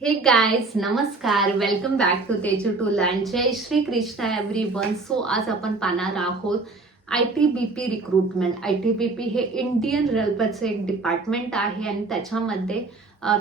हे गाइस, नमस्कार. Welcome back to Teju to learn. जय श्री कृष्ण एव्हरीवन. सो आज आपण पाहणार आहोत ITBP रिक्रुटमेंट. ITBP हे इंडियन रेल्वेचं एक डिपार्टमेंट आहे आणि त्याच्यामध्ये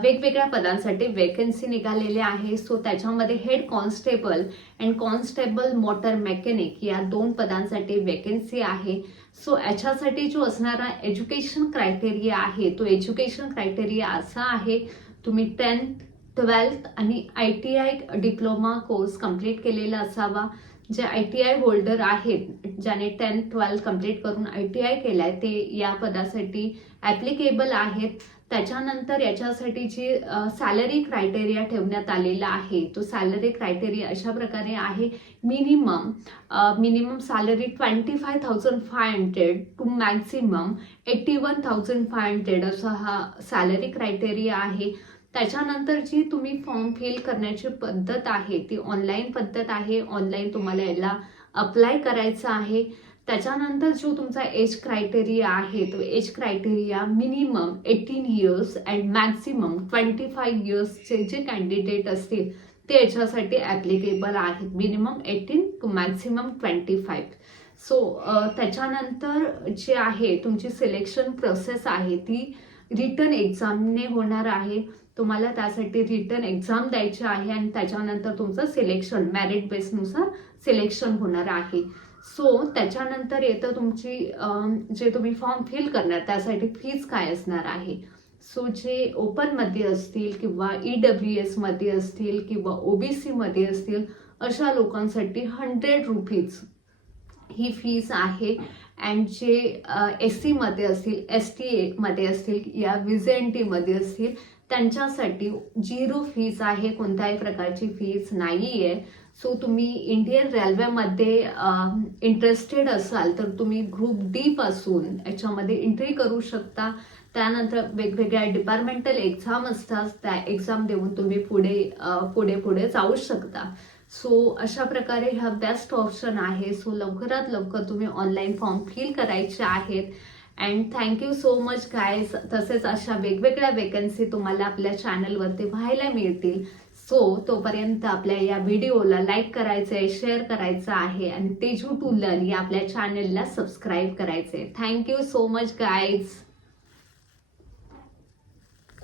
वेगवेगळ्या पदांसाठी वेकेन्सी निघालेली आहे. सो त्याच्यामध्ये head constable and constable motor mechanic या 2 पदांसाठी वेकेन्सी आहे. सो याच्यासाठी जो असणारा एज्युकेशन क्रायटेरिया आहे तो एज्युकेशन क्रायटेरिया असा आहे, तुम्ही 10th 12th आणि ITI डिप्लोमा कोर्स कंप्लीट केलेला असावा. जे ITI होल्डर आहेत, ज्याने 10th 12th कंप्लीट करून ITI केलाय, ते या पदासाठी ॲप्लिकेबल आहेत. त्याच्यानंतर याच्यासाठी जी सॅलरी क्रायटेरिया ठेवण्यात आलेला आहे तो सॅलरी क्रायटेरिया अशा प्रकारे आहे. मिनिमम सॅलरी 25,500 टू मॅक्सिमम 81,500 असा हा सॅलरी क्रायटेरिया आहे. त्याच्यानंतर जी तुम्ही फॉर्म फिल करण्याची पद्धत आहे ती ऑनलाईन पद्धत आहे. ऑनलाईन तुम्हाला याला अप्लाय करायचं आहे. त्याच्यानंतर जो तुमचा एज क्रायटेरिया आहे तो age criteria minimum 18 years and maximum 25 इयर्सचे जे कॅन्डिडेट असतील ते याच्यासाठी ॲप्लिकेबल आहेत. Minimum 18 to maximum 25. सो त्याच्यानंतर जे आहे तुमची सिलेक्शन प्रोसेस आहे ती रिटन एक्झामने होणार आहे. तुम्हाला त्यासाठी रिटन एक्झाम द्यायची आहे आणि त्याच्यानंतर तुमचं सिलेक्शन मेरिट बेसनुसार सिलेक्शन होणार आहे. सो त्याच्यानंतर येतं तुमची जे तुम्ही फॉर्म फिल करणार त्यासाठी फीज काय असणार आहे. सो जे ओपनमध्ये असतील किंवा EWS मध्ये असतील किंवा OBC मध्ये असतील अशा लोकांसाठी 100 रुपीज ही फीज आहे. अँड जे SC मध्ये असतील, ST मध्ये असतील या VJNT मध्ये असतील त्यांच्यासाठी 0 फीज आहे. कोणत्याही प्रकारची फीज नाही आहे. सो तुम्ही इंडियन रेल्वेमध्ये इंटरेस्टेड असाल तर तुम्ही ग्रुप D पासून याच्यामध्ये एंट्री करू शकता. त्यानंतर वेगवेगळ्या डिपार्टमेंटल एक्झाम असतात, त्या एक्झाम देऊन तुम्ही पुढे जाऊ शकता. सो अशा प्रकारे हा बेस्ट ऑप्शन आहे. सो लवकरात लवकर तुम्ही ऑनलाईन फॉर्म फिल करायचे आहेत. And thank you so much guys. तसेच अशा वेगवेगळ्या वेकन्सी तुम्हाला आपल्या चॅनलवरती पाहायला मिळतील. सो तोपर्यंत आपल्या या व्हिडिओला लाईक करायचं आहे, शेअर करायचं आहे आणि तेजू टू लर्न या आपल्या चॅनलला सबस्क्राईब करायचे. Thank you so much guys.